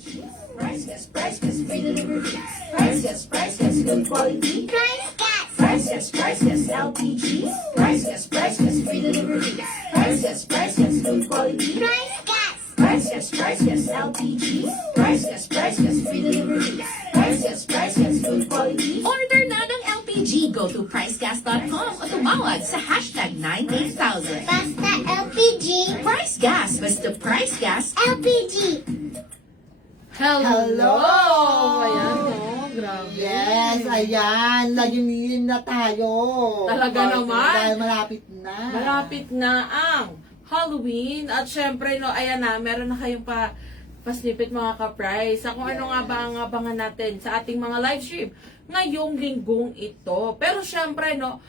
Price Gas, free delivery. Price Gas, good quality. Price Gas, LPG. Price Gas, free delivery. Price Gas, good quality. Price Gas, LPG. Price Gas, free delivery. Price Gas, good quality. Order na ng LPG. Go to pricegas.com o tumawag sa hashtag 98000. Basta LPG. Price Gas. Basta Price Gas. LPG. Hello! Ayan, no? Grabe. Yes, ayan. Layunin na tayo. Talaga naman. Dahil malapit na. Malapit na ang Halloween. At syempre, no, ayan na, meron na kayong pa-snippet mga ka-price. Sa kung ano nga ba ang abangan natin sa ating mga live stream ngayong linggong ito. Pero syempre, no,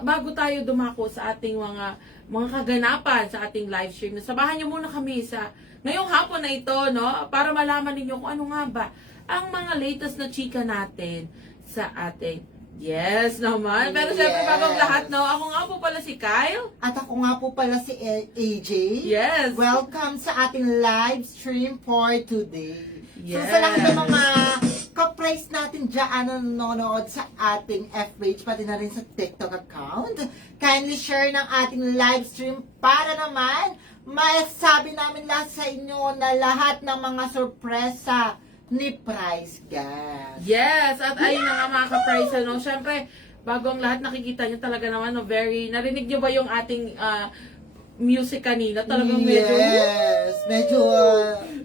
bago tayo dumako sa ating mga kaganapan sa ating live stream, samahan niyo muna kami sa ngayong hapon na ito, no, para malaman ninyo kung ano nga ba ang mga latest na chika natin sa ating yes naman. Pero syempre, bagong lahat, no, ako nga po pala si Kyle. At ako nga po pala si AJ. Yes. Welcome sa ating live stream for today. So Yes. sa lahat ng mga ka-price natin dyan na nanonood sa ating F-page, pati na rin sa TikTok account, kindly share ng ating live stream para naman masabi namin lahat sa inyo na lahat ng mga sorpresa ni Price Gas. Yes, at ayun na nga mga ka-price, no, syempre, bago ang lahat nakikita nyo talaga naman, no, narinig nyo ba yung ating music kanina? Talagang medyo, Yes, medyo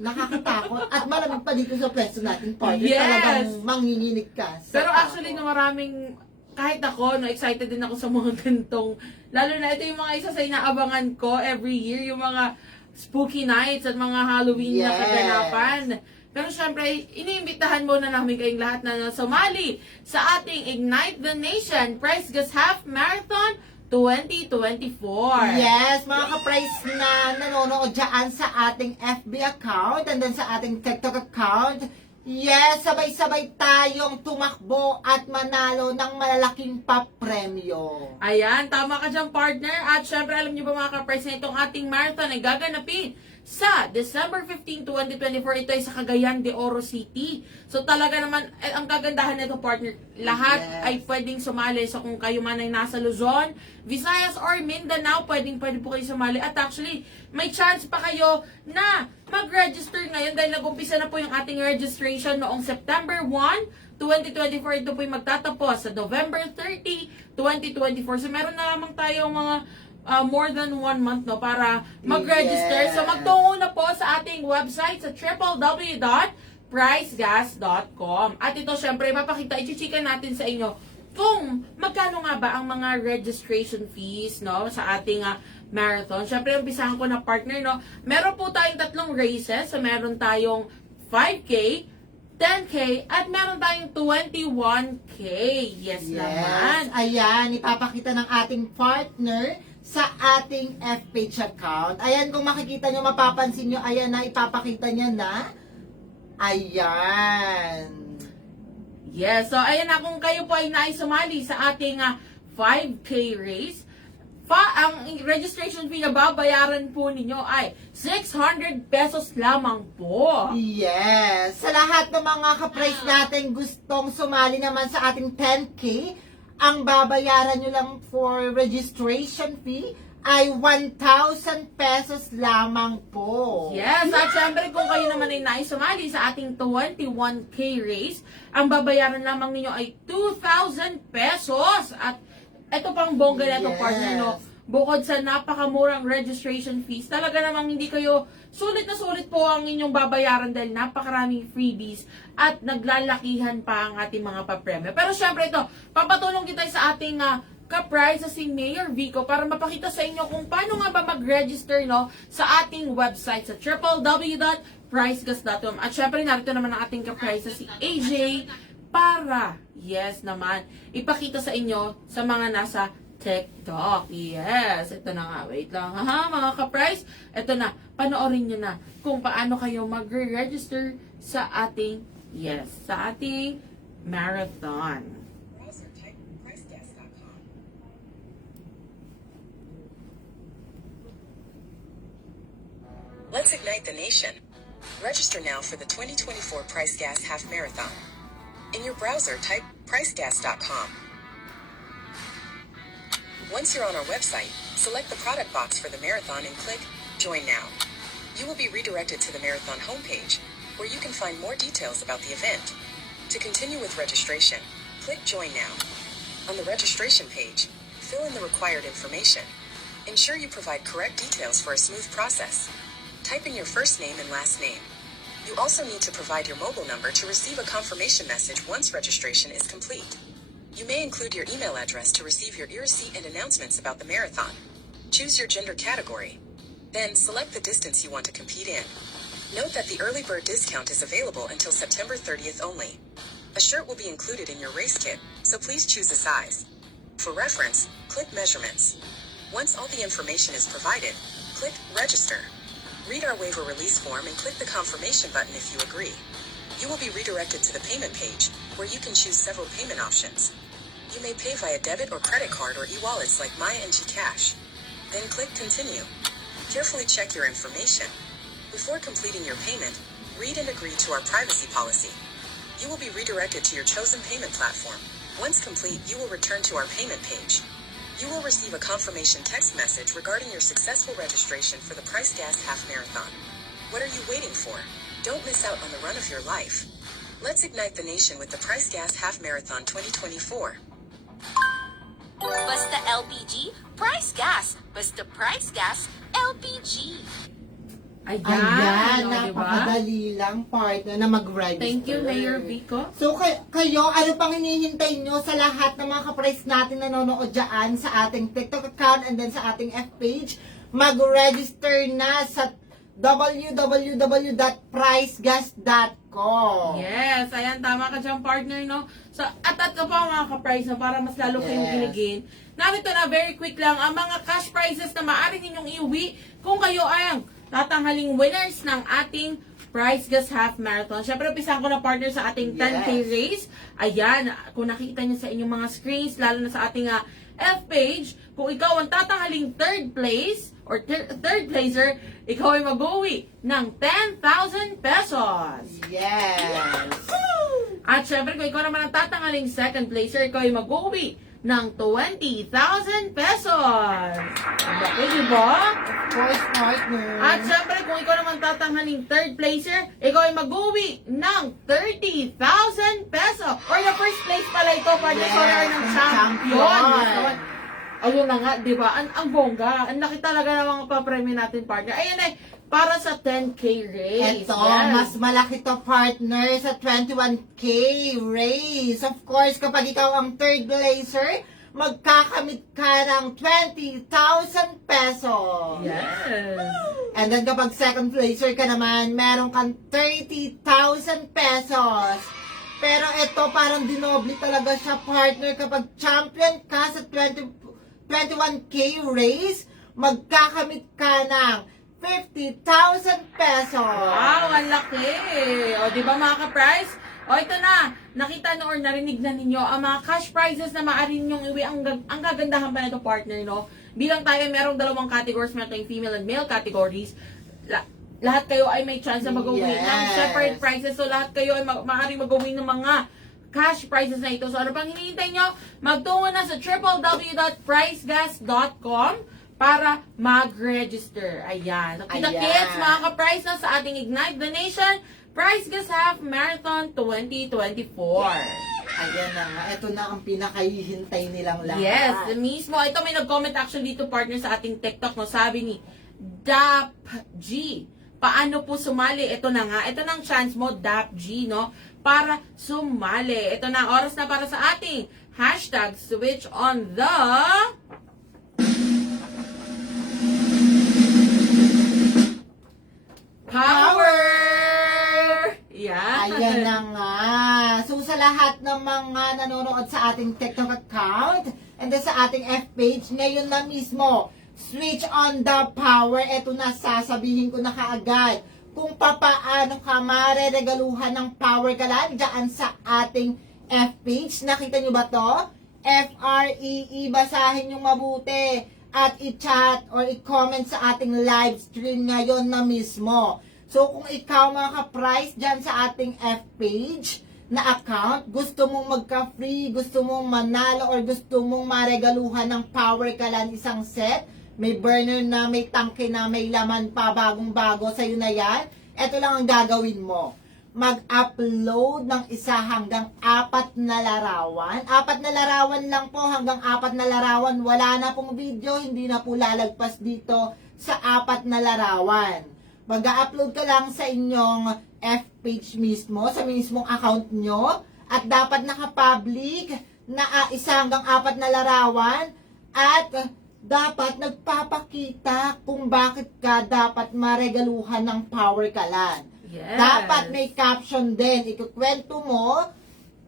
nakakatakot at malamig pa dito sa pwesto natin, partner. Yes. Talagang manginginig ka. sa pero actually, tao. no, maraming, kahit ako, no, excited din ako sa mga gantong, lalo na ito yung mga isa sa inaabangan ko every year, yung mga spooky nights at mga Halloween na Yes. kaganapan. Pero syempre, iniimbitahan muna namin kayong lahat na sumali sa ating Ignite the Nation Price Gas Half Marathon 2024. Yes, mga ka-price na nanonood dyan sa ating FB account and then sa ating TikTok account. Yes, sabay-sabay tayong tumakbo at manalo ng malalaking papremyo. Ayan, tama ka dyan, partner. At syempre, alam niyo ba mga ka-price na itong ating marathon ay gaganapin sa December 15, 2024. Ito ay sa Cagayan de Oro City. So talaga naman, ang kagandahan nito, partner, lahat Yes. ay pwedeng sumali. So kung kayo man ay nasa Luzon, Visayas or Mindanao, pwede po kayo sumali. At actually, may chance pa kayo na mag-register ngayon dahil nag-umpisa na po yung ating registration noong September 1, 2024. Ito po yung magtatapos sa November 30, 2024. So meron na lamang tayong mga more than 1 month, no, para mag-register. Yes. So magtungo na po sa ating website sa www.pricegas.com. At ito syempre ipapakita, ichichika natin sa inyo kung magkano nga ba ang mga registration fees, no, sa ating marathon. Syempre umpisahan ko na, partner, no. Meron po tayong 3 races. So meron tayong 5K, 10K, at meron tayong 21K. Yes, naman. Ayan, ipapakita ng ating partner sa ating F-page account. Ayan, kung makikita nyo, mapapansin nyo, ayan na, ipapakita niya na. Ayan. Yes, so ayan na, kung kayo po ay naisumali sa ating 5K race, ang registration fee na babayaran po ninyo ay 600 pesos lamang po. Yes. Sa lahat ng mga ka-price natin gustong sumali naman sa ating 10K, ang babayaran nyo lang for registration fee ay 1,000 pesos lamang po. Yes, at syempre kung kayo naman ay naisumali sa ating 21K race, ang babayaran lamang ninyo ay 2,000 pesos. At ito pang bongga na ito, Yes. partner, no? Bukod sa napakamurang registration fees, talaga namang hindi kayo sulit na sulit po ang inyong babayaran dahil napakaraming freebies at naglalakihan pa ang ating mga papremyo. Pero syempre ito, papatulong kita sa ating ka-price si Mayor Vico para mapakita sa inyo kung paano nga ba mag-register, no, sa ating website sa www.pricegas.com. At syempre narito naman ang ating ka-price si AJ para, yes naman, ipakita sa inyo sa mga nasa TikTok. Yes, ito na nga. Wait lang. Mga ka-price, ito na. Panoorin nyo na kung paano kayo mag-register sa ating, yes, sa ating marathon. Let's ignite the nation. Register now for the 2024 Price Gas Half Marathon. In your browser, type pricegas.com. Once you're on our website, select the product box for the marathon and click Join Now. You will be redirected to the marathon homepage, where you can find more details about the event. To continue with registration, click Join Now. On the registration page, fill in the required information. Ensure you provide correct details for a smooth process. Type in your first name and last name. You also need to provide your mobile number to receive a confirmation message once registration is complete. You may include your email address to receive your e-receipt and announcements about the marathon. Choose your gender category. Then select the distance you want to compete in. Note that the early bird discount is available until September 30th only. A shirt will be included in your race kit, so please choose a size. For reference, click Measurements. Once all the information is provided, click Register. Read our waiver release form and click the confirmation button if you agree. You will be redirected to the payment page, where you can choose several payment options. You may pay via debit or credit card or e-wallets like Maya and Gcash. Then click Continue. Carefully check your information. Before completing your payment, read and agree to our privacy policy. You will be redirected to your chosen payment platform. Once complete, you will return to our payment page. You will receive a confirmation text message regarding your successful registration for the Price Gas Half Marathon. What are you waiting for? Don't miss out on the run of your life. Let's ignite the nation with the Price Gas Half Marathon 2024. Basta LPG, Price Gas. Basta Price Gas, LPG. Ayan, Ayan, o, diba? napakadali lang partner na mag-register. Thank you, Mayor Vico. So kayo, ano pang hinihintay nyo sa lahat ng mga ka-price natin nanonood dyan sa ating TikTok account and then sa ating F page? Mag-register na sa www.pricegas.com. Yes, ayan, tama ka dyan, partner, no? So, at pa mga ka-price na para mas lalo kayong Yes. kiligin. Narito na, very quick lang, ang mga cash prizes na maaari ninyong iuwi kung kayo ay ang tatanghaling winners ng ating Price Gas Half Marathon. Siyempre, upisahan ko na partner sa ating 10K race. Ayan, kung nakikita niyo sa inyong mga screens, lalo na sa ating F page, kung ikaw ang tatanghaling third place or third placer, ikaw ay mag-uwi ng 10,000 pesos. Yes. At syempre, kung ikaw naman ang tatanghaling second placer, ikaw ay mag-uwi ng 20,000 pesos. Okay, diba? Of course, partner. At syempre, kung ikaw naman tatanghaling third placer, ikaw ay mag-uwi ng 30,000 pesos. Or the first place pala ito, partner, Yes, sorry, ng champion. champion. Ayun na nga, di ba? Ang bongga. Ang laki talaga ng mga papremyo natin, partner. Ayan ay, para sa 10K race. Ito, Yes. mas malaki to partner sa 21K race. Of course, kapag ikaw ang third placer, magkakamit ka ng 20,000 pesos. Yes. And then kapag second placer ka naman, meron kang 30,000 pesos. Pero ito parang dinoble talaga siya, partner. Kapag champion ka sa 21K race, magkakamit ka ng 50,000 pesos. Wow, ang laki. O, di ba mga ka-prize? O, ito na. Nakita na or narinig na ninyo ang mga cash prizes na maaari ninyong iwi. Ang gagandahan pa nito, partner, no? Bilang tayo, merong dalawang categories, meron tayong female and male categories. Lahat kayo ay may chance na mag-uwi ng Yes. separate prizes. So, lahat kayo ay maaari mag-uwi ng mga cash prizes na ito. So, ano pang hinihintay nyo? Magtungo na sa www.pricegas.com para mag-register. Ayan. So, kita Ayan. kits, mga ka-prize na sa ating Ignite the Nation Price Gas Half Marathon 2024. Ayan na nga. Ito na ang pinakahihintay nilang lahat. Yes, mismo. Ito may nag-comment actually dito, partner, sa ating TikTok. No? Sabi ni DAPG, paano po sumali? Ito na nga. Ito na ang chance mo, DAPG, no? Para sumali. Ito na, oras na para sa ating hashtag switch on the power! Yeah. Ayan na nga. So sa lahat ng mga nanonood sa ating TikTok account and then sa ating F page, ngayon na mismo, switch on the power. Ito na, sasabihin ko na kaagad kung papaano ka mareregaluhan ng power ka lang dyan sa ating F page. Nakita nyo ba to? F-R-E-E, basahin nyo mabuti at i-chat or i-comment sa ating live stream ngayon na mismo. So, kung ikaw mga ka-price dyan sa ating F-page na account, gusto mong magka-free, gusto mong manalo, or gusto mong maregaluhan ng Power Kalan isang set, may burner na, may tangke na, may laman pa, bagong-bago, sa'yo na yan, eto lang ang gagawin mo. Mag-upload ng 1 hanggang 4 na larawan. 4 na larawan lang po, hanggang 4 na larawan. Wala na pong video, hindi na po lalagpas dito sa 4 na larawan. Mag-upload ka lang sa inyong F-page mismo, sa mismong account nyo, at dapat naka-public na 1 hanggang 4 na larawan, at dapat nagpapakita kung bakit ka dapat maregaluhan ng Power Kalan. Yes. Dapat may caption din. Ikukwento mo,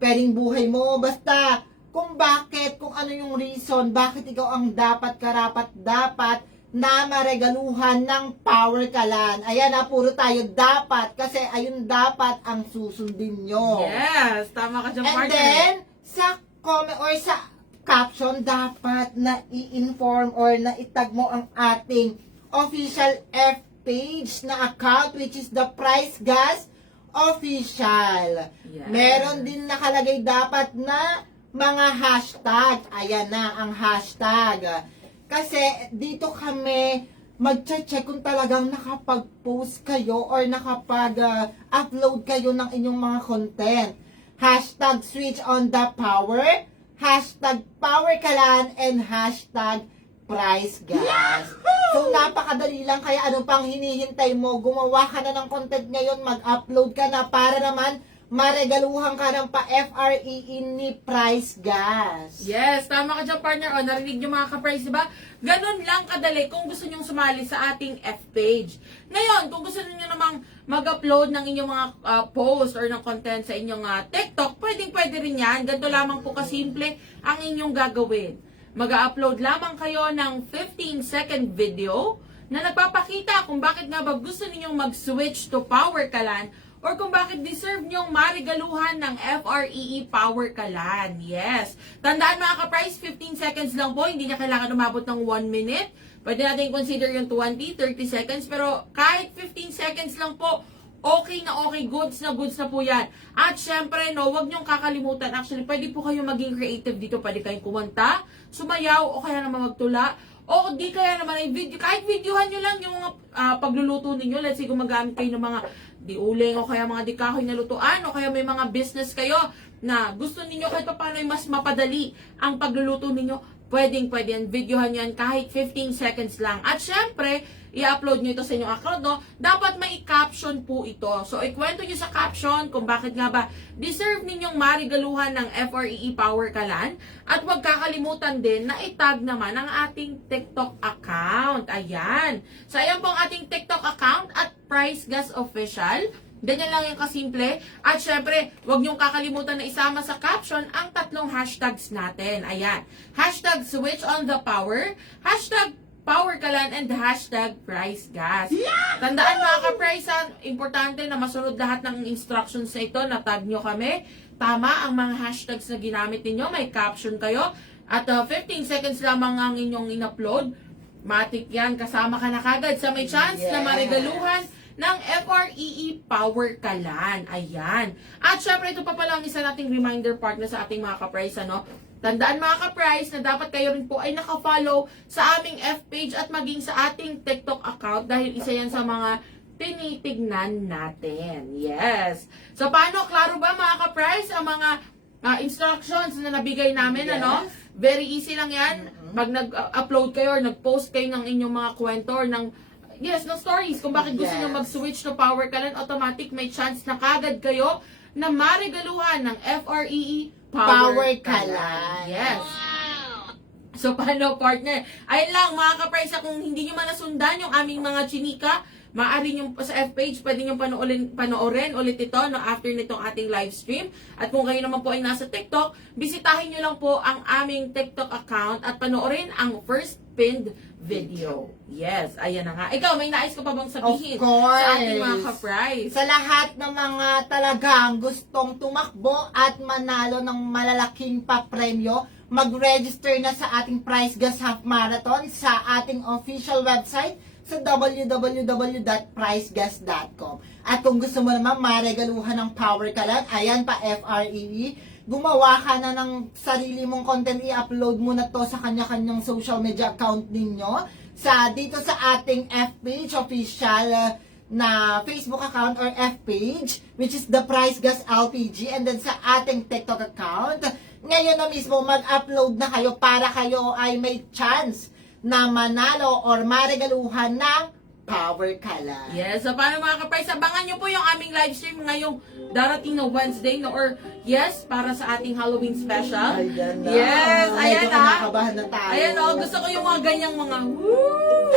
pwedeng buhay mo, basta kung bakit, kung ano yung reason, bakit ikaw ang dapat na maregaluhan ng Power Kalan. Ayan na, puro tayo dapat, kasi ayun dapat ang susundin nyo. Yes, tama ka dyan, And partner. then, sa comment or sa caption, dapat na i-inform or na itag mo ang ating official F-page na account, which is the Price Gas Official. Yes. Meron din nakalagay dapat na mga hashtag. Ayan na ang hashtag. Kasi dito kami mag-check kung talagang nakapag-post kayo or nakapag-upload kayo ng inyong mga content. Hashtag switch on the power, hashtag Power Kalan, and hashtag Price Gas. So, napakadali lang. Kaya ano pang hinihintay mo? Gumawa ka na ng content ngayon, mag-upload ka na para naman maregaluhan ka ng pa-FREE ni Price Gas. Yes, tama ka dyan, partner. O, narinig nyo mga ka-price, diba? Ganun lang kadali kung gusto nyong sumali sa ating F-page. Ngayon, kung gusto nyo namang mag-upload ng inyong mga post or ng content sa inyong TikTok, pwede rin yan. Ganito lamang po kasimple ang inyong gagawin. Mag-upload lamang kayo ng 15-second video na nagpapakita kung bakit nga ba gusto ninyong mag-switch to Power Kalan or kung bakit deserve nyong marigaluhan ng FREE Power Kalan. Yes. Tandaan mga ka-price, 15 seconds lang po. Hindi niya kailangan umabot ng 1 minute. Pwede natin consider yung 20, 30 seconds. Pero kahit 15 seconds lang po, okay na okay, goods na po yan. At syempre, no, wag niyong kakalimutan. Actually, pwede po kayo maging creative dito. Pwede kayong kumanta, sumayaw, o kaya naman magtula. O di kaya naman ay video. Kahit videohan nyo lang yung mga pagluluto ninyo. Let's say, gumagamit kayo ng mga diuling o kaya mga dikahoy na lutuan o kaya may mga business kayo na gusto ninyo kahit paano ay mas mapadali ang pagluluto ninyo. Pwede yan. Videohan yan kahit 15 seconds lang. At syempre, i-upload nyo ito sa inyong account, no? Dapat may caption po ito. So, ikwento nyo sa caption kung bakit nga ba deserve ninyong marigaluhan ng FREE Power Kalan. At huwag kakalimutan din na itag naman ang ating TikTok account. Ayan. So, ayan po ang ating TikTok account at Price Gas Official. Ganyan lang yung kasimple. At syempre, huwag niyong kakalimutan na isama sa caption ang 3 hashtags natin. Ayan. Hashtag switch on the power, hashtag Power Kalan, and hashtag Price Gas. Tandaan mga ka-price, importante na masunod lahat ng instructions na ito, na tag nyo kami. Tama ang mga hashtags na ginamit ninyo, may caption kayo. At 15 seconds lamang ang inyong in-upload. Matik yan, kasama ka na kagad sa may chance na marigaluhan ng FREE Power Kalan. Ayan. At syempre, ito pa pala ang isa nating reminder partner sa ating mga ka-price, ano? Tandaan mga ka-price na dapat kayo rin po ay naka-follow sa aming F-page at maging sa ating TikTok account dahil isa yan sa mga tinitignan natin. Yes. So, paano? Klaro ba mga ka-price ang mga instructions na nabigay namin, ano? Very easy lang yan. Pag nag-upload kayo or nag-post kayo ng inyong mga kwento or ng stories kung bakit gusto nyo mag-switch to Power Kalan, automatic may chance na kagad kayo na marigaluhan ng FREE Power Kalan. Yes. So, paano, partner? Ayun lang, mga ka-price, kung hindi nyo man nasundan yung aming mga chinika, maaari nyo sa F-page, pwede nyo panoorin ulit ito no, after nitong ating live stream. At kung kayo naman po ay nasa TikTok, bisitahin nyo lang po ang aming TikTok account at panoorin ang first pinned video. Yes, ayan na nga. Ikaw, may nais ko pa bang sabihin Of course. sa ating mga ka-price? Sa lahat ng mga talagang gustong tumakbo at manalo ng malalaking papremyo, mag-register na sa ating Price Gas Half Marathon sa ating official website sa www.pricegas.com. At kung gusto mo naman maregaluhan ng power kalan, ayan pa, FREE, gumawa ka na ng sarili mong content, i-upload mo na to sa kanya-kanyang social media account ninyo, dito sa ating F-page, official na Facebook account or F-page, which is the Price Gas LPG, and then sa ating TikTok account. Ngayon na mismo, mag-upload na kayo para kayo ay may chance na manalo or maregaluhan ng power kalan. Yes, so paano mga ka-price, abangan nyo po yung aming live stream ngayong darating na Wednesday, no? Or yes, para sa ating Halloween special. Ayan na. Yes, ayan Medyo na. kinakabahan na tayo. Ayan o, gusto ko yung mga ganyang mga woo!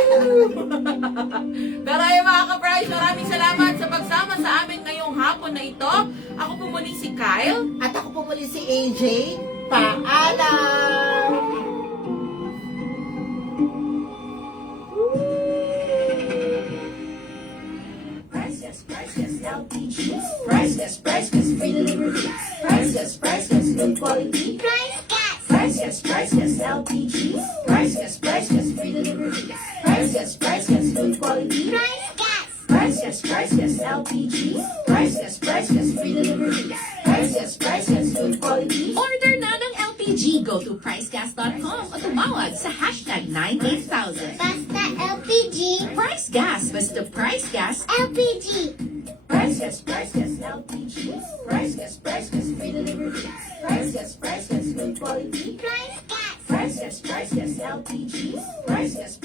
Pero ayun mga ka-price, maraming salamat sa pagsama sa amin ngayong hapon na ito. Ako po muli si Kyle. At ako po muli si AJ. Paalam! Price Gas LPG. Price Gas, free delivery. Price Gas, good quality. Price Gas. Price Gas LPG. Price Gas, free delivery. Price Gas, good quality. Price Gas. Price Gas LPG. Price Gas, free delivery. Price Gas, good quality. Order na ng LPG. Go to pricegas.com o tumawag sa hashtag 98000. Basta LPG. Price Gas, basta Price Gas. LPG. Price Gas LPG. Price Gas, free delivery. Price Gas, good quality. Price Gas. Price Gas LPG. Price Gas,